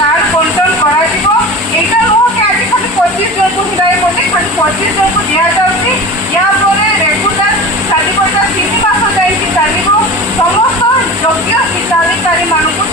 card बंटन करा नुह कि आज खाली 25 जन को हिराई बोले खाली 25 जन को दि जाऊँगी या रेगुलर चलो 3 मास जाइए चलो समस्त योग्य हिताधिकारी मानक